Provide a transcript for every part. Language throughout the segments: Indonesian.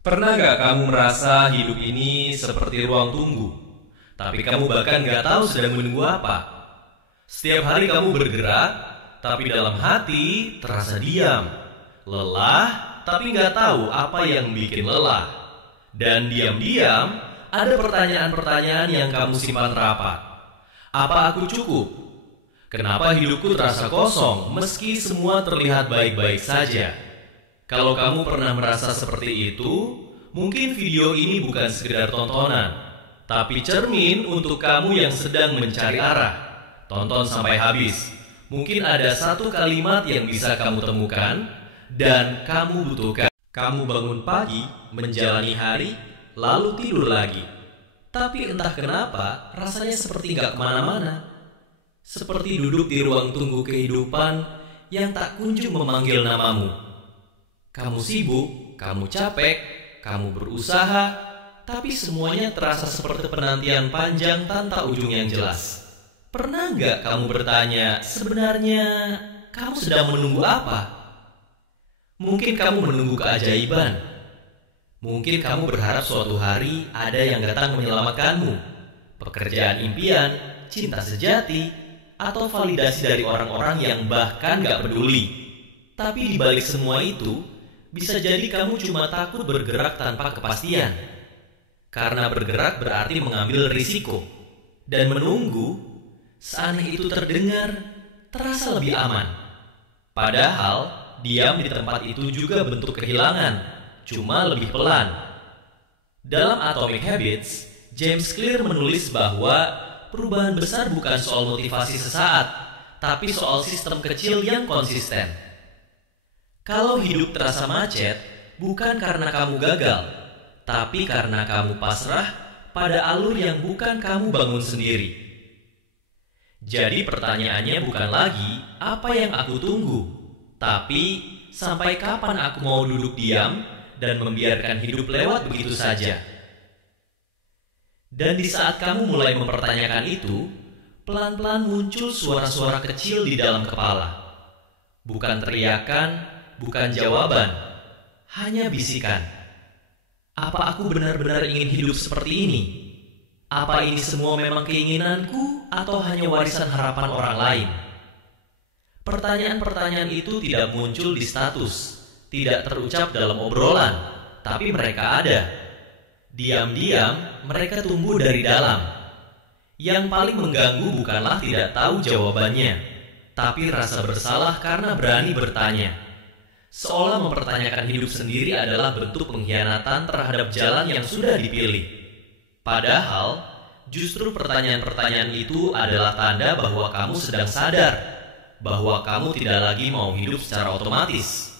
Pernah gak kamu merasa hidup ini seperti ruang tunggu, tapi kamu bahkan gak tahu sedang menunggu apa? Setiap hari kamu bergerak, tapi dalam hati terasa diam. Lelah, tapi gak tahu apa yang bikin lelah. Dan diam-diam, ada pertanyaan-pertanyaan yang kamu simpan rapat. Apa aku cukup? Kenapa hidupku terasa kosong meski semua terlihat baik-baik saja? Kalau kamu pernah merasa seperti itu, mungkin video ini bukan sekedar tontonan, tapi cermin untuk kamu yang sedang mencari arah. Tonton sampai habis. Mungkin ada satu kalimat yang bisa kamu temukan dan kamu butuhkan. Kamu bangun pagi, menjalani hari, lalu tidur lagi. Tapi entah kenapa, rasanya seperti gak kemana-mana. Seperti duduk di ruang tunggu kehidupan yang tak kunjung memanggil namamu. Kamu sibuk, kamu capek, kamu berusaha, tapi semuanya terasa seperti penantian panjang tanpa ujung yang jelas. Pernah nggak kamu bertanya, sebenarnya kamu sedang menunggu apa? Mungkin kamu menunggu keajaiban. Mungkin kamu berharap suatu hari ada yang datang menyelamatkanmu. Pekerjaan impian, cinta sejati, atau validasi dari orang-orang yang bahkan nggak peduli. Tapi di balik semua itu, bisa jadi kamu cuma takut bergerak tanpa kepastian. Karena bergerak berarti mengambil risiko. Dan menunggu, seaneh itu terdengar, terasa lebih aman. Padahal, diam di tempat itu juga bentuk kehilangan, cuma lebih pelan. Dalam Atomic Habits, James Clear menulis bahwa perubahan besar bukan soal motivasi sesaat, tapi soal sistem kecil yang konsisten. Kalau hidup terasa macet, bukan karena kamu gagal, tapi karena kamu pasrah pada alur yang bukan kamu bangun sendiri. Jadi pertanyaannya bukan lagi apa yang aku tunggu, tapi sampai kapan aku mau duduk diam dan membiarkan hidup lewat begitu saja. Dan di saat kamu mulai mempertanyakan itu, pelan-pelan muncul suara-suara kecil di dalam kepala. Bukan teriakan, bukan jawaban, hanya bisikan. Apa aku benar-benar ingin hidup seperti ini? Apa ini semua memang keinginanku atau hanya warisan harapan orang lain? Pertanyaan-pertanyaan itu tidak muncul di status, tidak terucap dalam obrolan, tapi mereka ada. Diam-diam, mereka tumbuh dari dalam. Yang paling mengganggu bukanlah tidak tahu jawabannya, tapi rasa bersalah karena berani bertanya. Seolah mempertanyakan hidup sendiri adalah bentuk pengkhianatan terhadap jalan yang sudah dipilih. Padahal, justru pertanyaan-pertanyaan itu adalah tanda bahwa kamu sedang sadar, bahwa kamu tidak lagi mau hidup secara otomatis,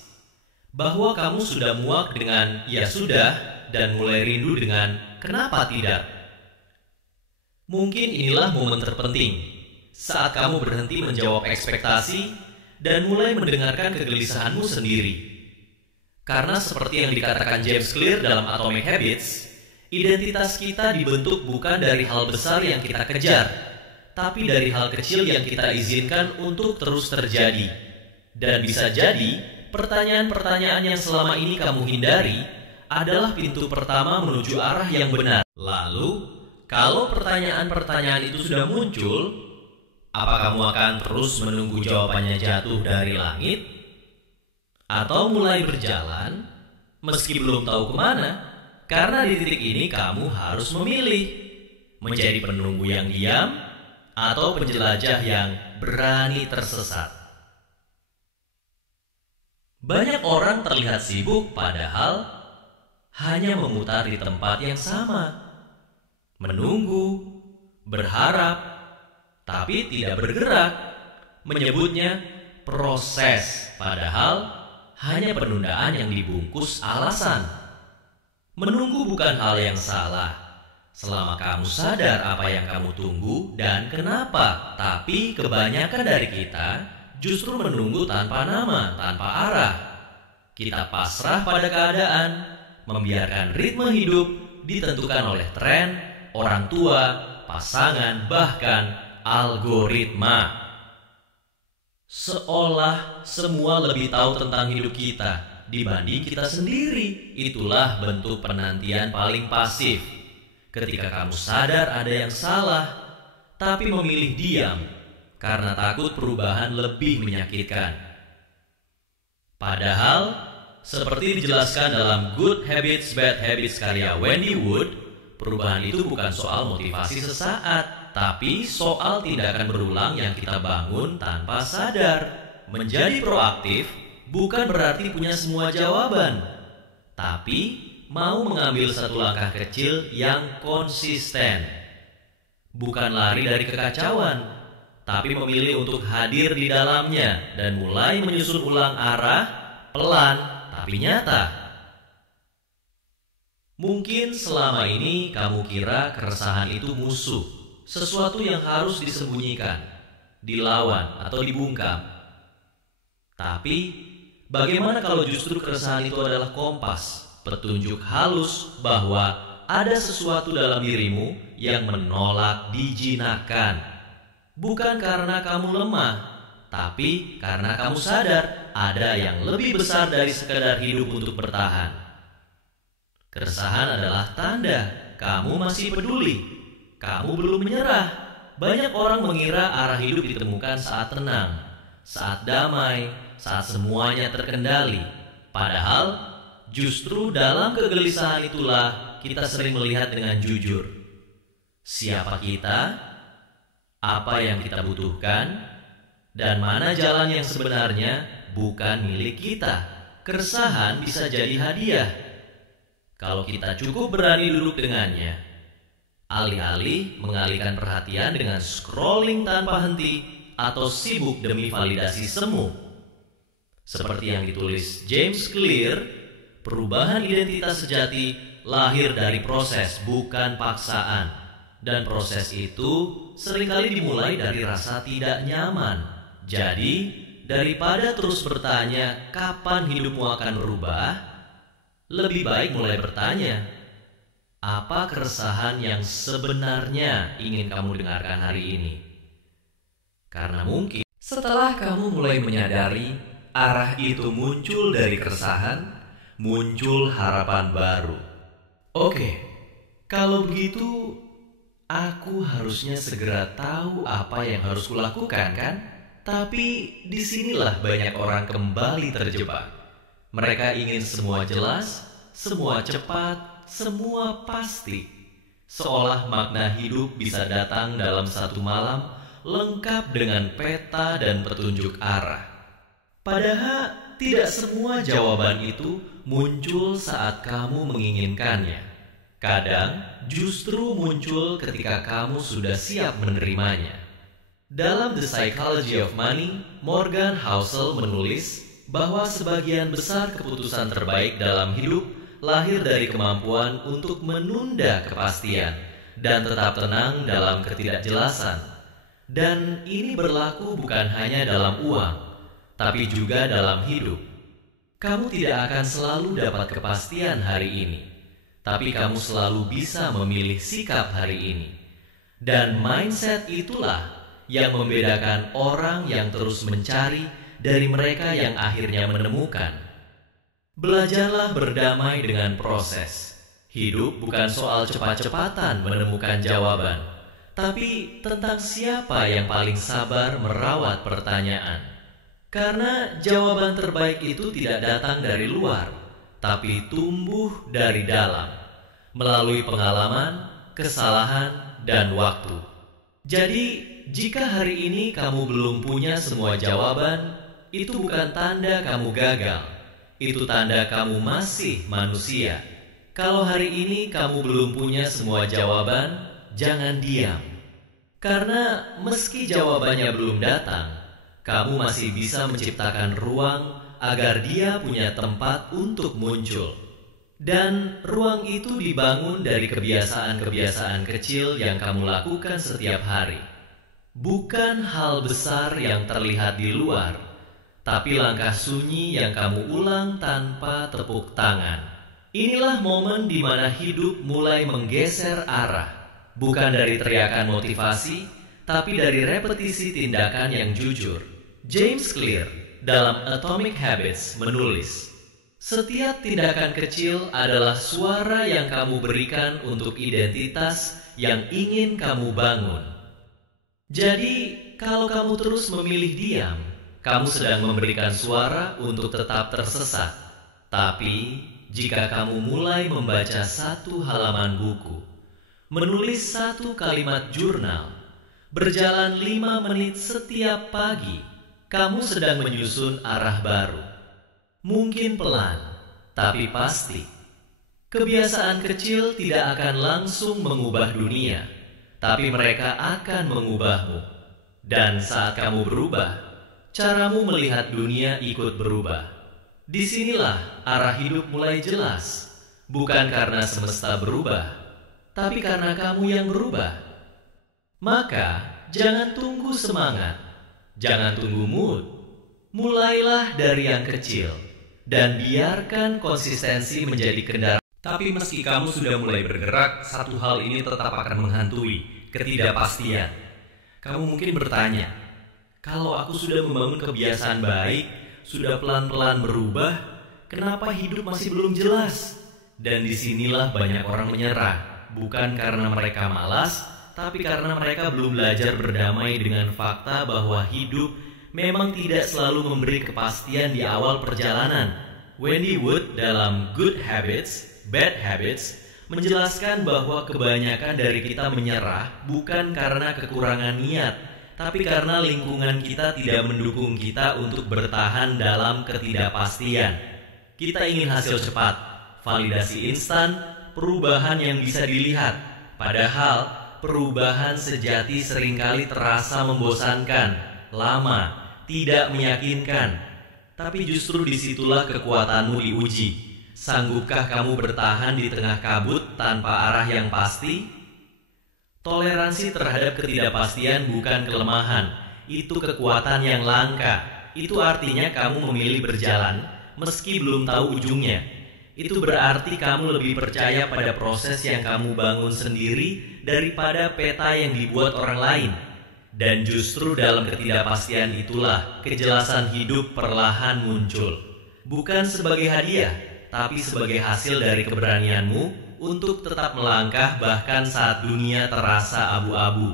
bahwa kamu sudah muak dengan "ya sudah" dan mulai rindu dengan "kenapa tidak". Mungkin inilah momen terpenting, saat kamu berhenti menjawab ekspektasi dan mulai mendengarkan kegelisahanmu sendiri. Karena seperti yang dikatakan James Clear dalam Atomic Habits, identitas kita dibentuk bukan dari hal besar yang kita kejar, tapi dari hal kecil yang kita izinkan untuk terus terjadi. Dan bisa jadi, pertanyaan-pertanyaan yang selama ini kamu hindari adalah pintu pertama menuju arah yang benar. Lalu, kalau pertanyaan-pertanyaan itu sudah muncul, apa kamu akan terus menunggu jawabannya jatuh dari langit? Atau mulai berjalan, meski belum tahu kemana? Karena di titik ini kamu harus memilih, menjadi penunggu yang diam, atau penjelajah yang berani tersesat. Banyak orang terlihat sibuk padahal hanya memutar di tempat yang sama. Menunggu, berharap, tapi tidak bergerak, menyebutnya proses, padahal hanya penundaan yang dibungkus alasan. Menunggu bukan hal yang salah, selama kamu sadar apa yang kamu tunggu dan kenapa. Tapi kebanyakan dari kita justru menunggu tanpa nama, tanpa arah. Kita pasrah pada keadaan, membiarkan ritme hidup ditentukan oleh tren, orang tua, pasangan, bahkan algoritma. Seolah semua lebih tahu tentang hidup kita dibanding kita sendiri. Itulah bentuk penantian paling pasif. Ketika kamu sadar ada yang salah, tapi memilih diam karena takut perubahan lebih menyakitkan. Padahal, seperti dijelaskan dalam Good Habits, Bad Habits karya Wendy Wood, perubahan itu bukan soal motivasi sesaat, tapi soal tindakan berulang yang kita bangun tanpa sadar. Menjadi proaktif bukan berarti punya semua jawaban, tapi mau mengambil satu langkah kecil yang konsisten. Bukan lari dari kekacauan, tapi memilih untuk hadir di dalamnya dan mulai menyusun ulang arah, pelan tapi nyata. Mungkin selama ini kamu kira keresahan itu musuh, sesuatu yang harus disembunyikan, dilawan atau dibungkam. Tapi, bagaimana kalau justru keresahan itu adalah kompas, petunjuk halus bahwa ada sesuatu dalam dirimu yang menolak dijinakkan. Bukan karena kamu lemah, tapi karena kamu sadar ada yang lebih besar dari sekadar hidup untuk bertahan. Keresahan adalah tanda kamu masih peduli, kamu belum menyerah. Banyak orang mengira arah hidup ditemukan saat tenang, saat damai, saat semuanya terkendali. Padahal, justru dalam kegelisahan itulah kita sering melihat dengan jujur siapa kita, apa yang kita butuhkan, dan mana jalan yang sebenarnya bukan milik kita. Keresahan bisa jadi hadiah kalau kita cukup berani duduk dengannya, alih-alih mengalihkan perhatian dengan scrolling tanpa henti atau sibuk demi validasi semu. Seperti yang ditulis James Clear, perubahan identitas sejati lahir dari proses, bukan paksaan. Dan proses itu seringkali dimulai dari rasa tidak nyaman. Jadi, daripada terus bertanya kapan hidupmu akan berubah, lebih baik mulai bertanya, apa keresahan yang sebenarnya ingin kamu dengarkan hari ini? Karena mungkin setelah kamu mulai menyadari arah itu muncul dari keresahan, muncul harapan baru. Oke, kalau begitu aku harusnya segera tahu apa yang harus kulakukan, kan? Tapi disinilah banyak orang kembali terjebak. Mereka ingin semua jelas, semua cepat, semua pasti. Seolah makna hidup bisa datang dalam satu malam, lengkap dengan peta dan petunjuk arah. Padahal tidak semua jawaban itu muncul saat kamu menginginkannya. Kadang justru muncul ketika kamu sudah siap menerimanya. Dalam The Psychology of Money, Morgan Housel menulis bahwa sebagian besar keputusan terbaik dalam hidup lahir dari kemampuan untuk menunda kepastian dan tetap tenang dalam ketidakjelasan. Dan ini berlaku bukan hanya dalam uang, tapi juga dalam hidup. Kamu tidak akan selalu dapat kepastian hari ini, tapi kamu selalu bisa memilih sikap hari ini. Dan mindset itulah yang membedakan orang yang terus mencari dari mereka yang akhirnya menemukan. Belajarlah berdamai dengan proses. Hidup bukan soal cepat-cepatan menemukan jawaban, tapi tentang siapa yang paling sabar merawat pertanyaan. Karena jawaban terbaik itu tidak datang dari luar, tapi tumbuh dari dalam, melalui pengalaman, kesalahan, dan waktu. Jadi, jika hari ini kamu belum punya semua jawaban, itu bukan tanda kamu gagal. Itu tanda kamu masih manusia. Kalau hari ini kamu belum punya semua jawaban, jangan diam. Karena meski jawabannya belum datang, kamu masih bisa menciptakan ruang agar dia punya tempat untuk muncul. Dan ruang itu dibangun dari kebiasaan-kebiasaan kecil yang kamu lakukan setiap hari. Bukan hal besar yang terlihat di luar, tapi langkah sunyi yang kamu ulang tanpa tepuk tangan. Inilah momen di mana hidup mulai menggeser arah, bukan dari teriakan motivasi, tapi dari repetisi tindakan yang jujur. James Clear dalam Atomic Habits menulis, Setiap tindakan kecil adalah suara yang kamu berikan untuk identitas yang ingin kamu bangun. Jadi, kalau kamu terus memilih diam, kamu sedang memberikan suara untuk tetap tersesat. Tapi, jika kamu mulai membaca satu halaman buku, menulis satu kalimat jurnal, berjalan 5 menit setiap pagi, kamu sedang menyusun arah baru. Mungkin pelan, tapi pasti. Kebiasaan kecil tidak akan langsung mengubah dunia, tapi mereka akan mengubahmu. Dan saat kamu berubah, caramu melihat dunia ikut berubah. Disinilah arah hidup mulai jelas, bukan karena semesta berubah, tapi karena kamu yang berubah. Maka, jangan tunggu semangat, jangan tunggu mood. Mulailah dari yang kecil, dan biarkan konsistensi menjadi kendaraan. Tapi meski kamu sudah mulai bergerak, satu hal ini tetap akan menghantui, ketidakpastian. Kamu mungkin bertanya, kalau aku sudah membangun kebiasaan baik, sudah pelan-pelan berubah, kenapa hidup masih belum jelas? Dan disinilah banyak orang menyerah, bukan karena mereka malas, tapi karena mereka belum belajar berdamai dengan fakta bahwa hidup memang tidak selalu memberi kepastian di awal perjalanan. Wendy Wood dalam Good Habits, Bad Habits menjelaskan bahwa kebanyakan dari kita menyerah bukan karena kekurangan niat, tapi karena lingkungan kita tidak mendukung kita untuk bertahan dalam ketidakpastian. Kita ingin hasil cepat, validasi instan, perubahan yang bisa dilihat. Padahal, perubahan sejati seringkali terasa membosankan, lama, tidak meyakinkan. Tapi justru disitulah kekuatanmu diuji. Sanggupkah kamu bertahan di tengah kabut tanpa arah yang pasti? Toleransi terhadap ketidakpastian bukan kelemahan. Itu kekuatan yang langka. Itu artinya kamu memilih berjalan meski belum tahu ujungnya. Itu berarti kamu lebih percaya pada proses yang kamu bangun sendiri daripada peta yang dibuat orang lain. Dan justru dalam ketidakpastian itulah kejelasan hidup perlahan muncul. Bukan sebagai hadiah, tapi sebagai hasil dari keberanianmu untuk tetap melangkah bahkan saat dunia terasa abu-abu.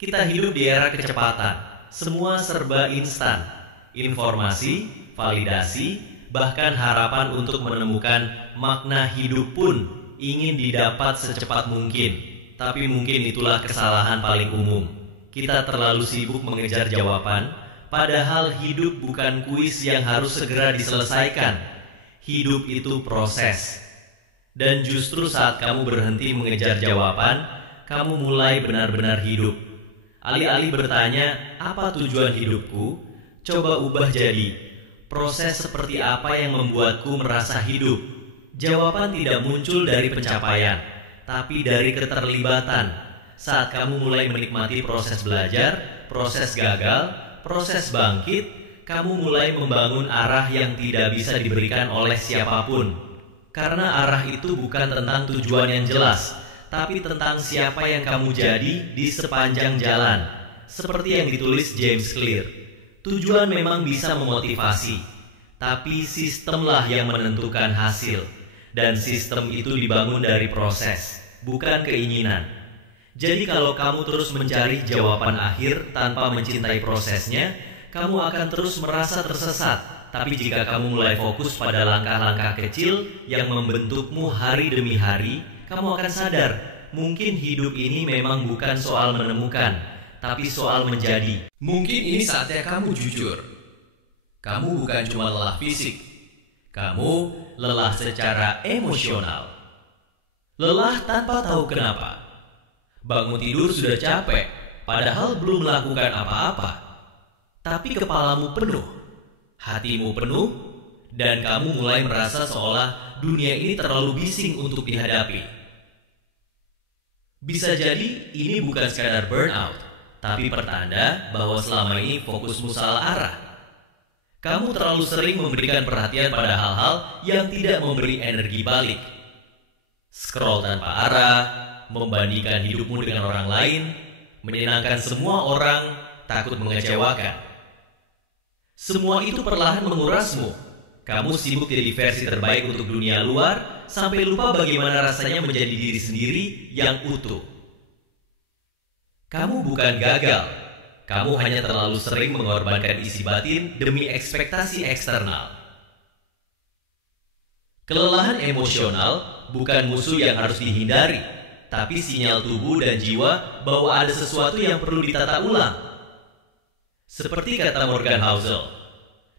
Kita hidup di era kecepatan, semua serba instan. Informasi, validasi, bahkan harapan untuk menemukan makna hidup pun ingin didapat secepat mungkin. Tapi mungkin itulah kesalahan paling umum. Kita terlalu sibuk mengejar jawaban, padahal hidup bukan kuis yang harus segera diselesaikan. Hidup itu proses. Dan justru saat kamu berhenti mengejar jawaban, kamu mulai benar-benar hidup. Alih-alih bertanya, apa tujuan hidupku? Coba ubah jadi, proses seperti apa yang membuatku merasa hidup? Jawaban tidak muncul dari pencapaian, tapi dari keterlibatan. Saat kamu mulai menikmati proses belajar, proses gagal, proses bangkit, kamu mulai membangun arah yang tidak bisa diberikan oleh siapapun. Karena arah itu bukan tentang tujuan yang jelas, tapi tentang siapa yang kamu jadi di sepanjang jalan. Seperti yang ditulis James Clear, tujuan memang bisa memotivasi, tapi sistemlah yang menentukan hasil. Dan sistem itu dibangun dari proses, bukan keinginan. Jadi kalau kamu terus mencari jawaban akhir tanpa mencintai prosesnya, kamu akan terus merasa tersesat. Tapi jika kamu mulai fokus pada langkah-langkah kecil yang membentukmu hari demi hari, kamu akan sadar, mungkin hidup ini memang bukan soal menemukan, tapi soal menjadi. Mungkin ini saatnya kamu jujur. Kamu bukan cuma lelah fisik, kamu lelah secara emosional. Lelah tanpa tahu kenapa. Bangun tidur sudah capek, padahal belum melakukan apa-apa. Tapi kepalamu penuh, hatimu penuh, dan kamu mulai merasa seolah dunia ini terlalu bising untuk dihadapi. Bisa jadi ini bukan sekadar burnout, tapi pertanda bahwa selama ini fokusmu salah arah. Kamu terlalu sering memberikan perhatian pada hal-hal yang tidak memberi energi balik. Scroll tanpa arah, membandingkan hidupmu dengan orang lain, menyenangkan semua orang, takut mengecewakan. Semua itu perlahan mengurasmu, Kamu sibuk jadi versi terbaik untuk dunia luar, sampai lupa bagaimana rasanya menjadi diri sendiri yang utuh. Kamu bukan gagal, kamu hanya terlalu sering mengorbankan isi batin demi ekspektasi eksternal. Kelelahan emosional bukan musuh yang harus dihindari, tapi sinyal tubuh dan jiwa bahwa ada sesuatu yang perlu ditata ulang. Seperti kata Morgan Housel,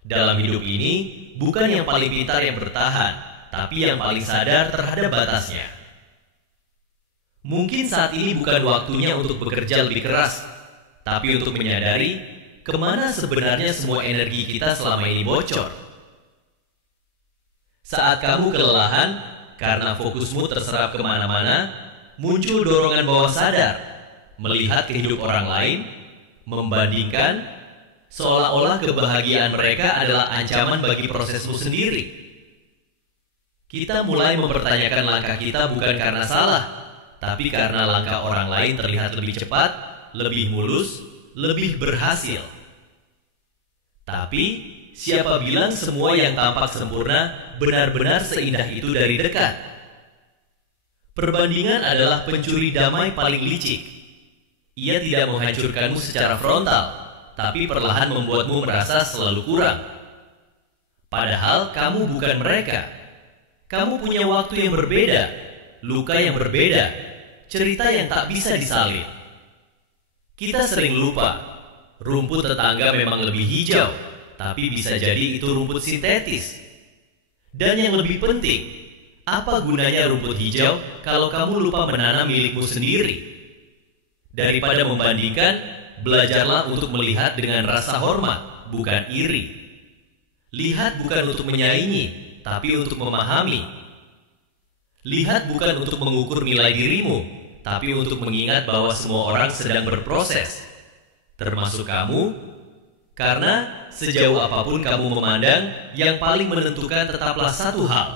dalam hidup ini bukan yang paling pintar yang bertahan, tapi yang paling sadar terhadap batasnya. Mungkin saat ini bukan waktunya untuk bekerja lebih keras, tapi untuk menyadari kemana sebenarnya semua energi kita selama ini bocor. Saat kamu kelelahan karena fokusmu terserap kemana-mana, muncul dorongan bawah sadar, melihat ke hidup orang lain, membandingkan, seolah-olah kebahagiaan mereka adalah ancaman bagi prosesmu sendiri. Kita mulai mempertanyakan langkah kita bukan karena salah, tapi karena langkah orang lain terlihat lebih cepat, lebih mulus, lebih berhasil. Tapi, siapa bilang semua yang tampak sempurna benar-benar seindah itu dari dekat? Perbandingan adalah pencuri damai paling licik. Ia tidak menghancurkanmu secara frontal, tapi perlahan membuatmu merasa selalu kurang. Padahal kamu bukan mereka. Kamu punya waktu yang berbeda, luka yang berbeda, cerita yang tak bisa disalin. Kita sering lupa, rumput tetangga memang lebih hijau, tapi bisa jadi itu rumput sintetis. Dan yang lebih penting, apa gunanya rumput hijau kalau kamu lupa menanam milikmu sendiri? Daripada membandingkan, belajarlah untuk melihat dengan rasa hormat, bukan iri. Lihat bukan untuk menyaingi, tapi untuk memahami. Lihat bukan untuk mengukur nilai dirimu, tapi untuk mengingat bahwa semua orang sedang berproses, termasuk kamu, karena sejauh apapun kamu memandang, yang paling menentukan tetaplah satu hal: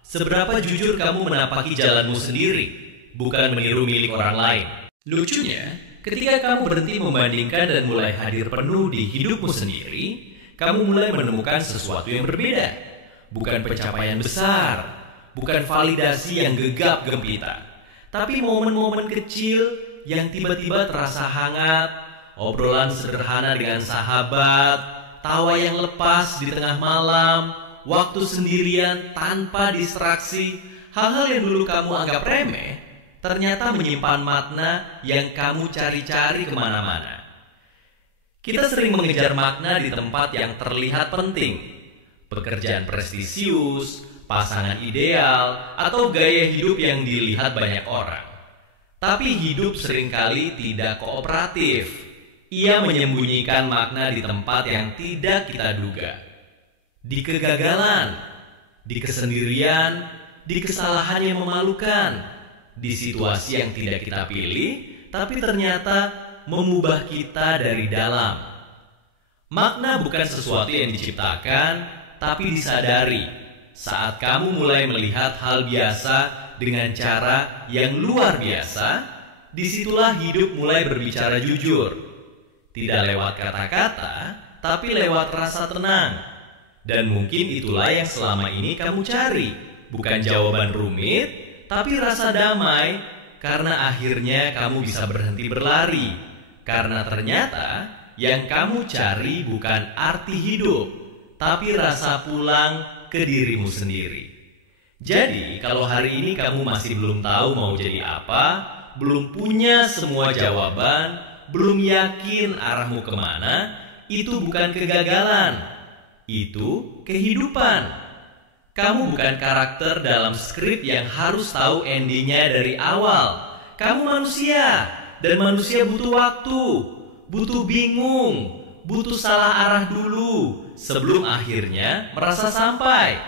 seberapa jujur kamu menapaki jalanmu sendiri, bukan meniru milik orang lain. Lucunya, ketika kamu berhenti membandingkan dan mulai hadir penuh di hidupmu sendiri, kamu mulai menemukan sesuatu yang berbeda. Bukan pencapaian besar, bukan validasi yang gegap gempita, tapi momen-momen kecil yang tiba-tiba terasa hangat, obrolan sederhana dengan sahabat, tawa yang lepas di tengah malam, waktu sendirian tanpa distraksi. Hal-hal yang dulu kamu anggap remeh, ternyata menyimpan makna yang kamu cari-cari kemana-mana. Kita sering mengejar makna di tempat yang terlihat penting. Pekerjaan prestisius, pasangan ideal, atau gaya hidup yang dilihat banyak orang. Tapi hidup seringkali tidak kooperatif. Ia menyembunyikan makna di tempat yang tidak kita duga. Di kegagalan, di kesendirian, di kesalahan yang memalukan, di situasi yang tidak kita pilih, tapi ternyata mengubah kita dari dalam. Makna bukan sesuatu yang diciptakan, tapi disadari saat kamu mulai melihat hal biasa dengan cara yang luar biasa. Disitulah hidup mulai berbicara jujur, tidak lewat kata-kata, tapi lewat rasa tenang. Dan mungkin itulah yang selama ini kamu cari, bukan jawaban rumit, tapi rasa damai, karena akhirnya kamu bisa berhenti berlari. Karena ternyata yang kamu cari bukan arti hidup, tapi rasa pulang ke dirimu sendiri. Jadi, kalau hari ini kamu masih belum tahu mau jadi apa, belum punya semua jawaban, belum yakin arahmu kemana, itu bukan kegagalan, itu kehidupan. Kamu bukan karakter dalam skrip yang harus tahu endingnya dari awal. Kamu manusia, dan manusia butuh waktu, butuh bingung, butuh salah arah dulu sebelum akhirnya merasa sampai.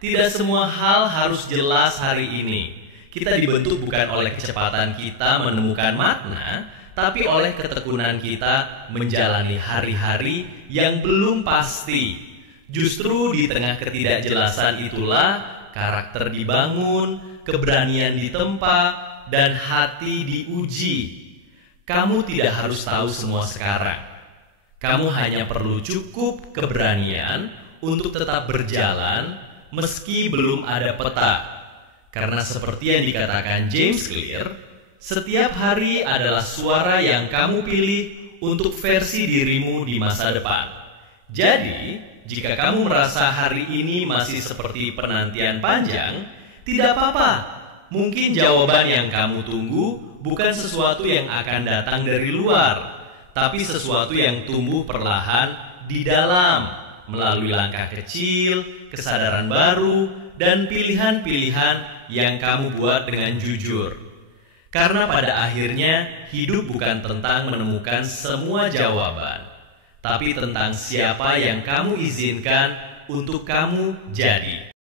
Tidak semua hal harus jelas hari ini. Kita dibentuk bukan oleh kecepatan kita menemukan makna, tapi oleh ketekunan kita menjalani hari-hari yang belum pasti. Justru di tengah ketidakjelasan itulah karakter dibangun, keberanian ditempa, dan hati diuji. Kamu tidak harus tahu semua sekarang. Kamu hanya perlu cukup keberanian untuk tetap berjalan meski belum ada peta. Karena seperti yang dikatakan James Clear, setiap hari adalah suara yang kamu pilih untuk versi dirimu di masa depan. Jadi, jika kamu merasa hari ini masih seperti penantian panjang, tidak apa-apa. Mungkin jawaban yang kamu tunggu bukan sesuatu yang akan datang dari luar, tapi sesuatu yang tumbuh perlahan di dalam, melalui langkah kecil, kesadaran baru, dan pilihan-pilihan yang kamu buat dengan jujur. Karena pada akhirnya, hidup bukan tentang menemukan semua jawaban, tapi tentang siapa yang kamu izinkan untuk kamu jadi.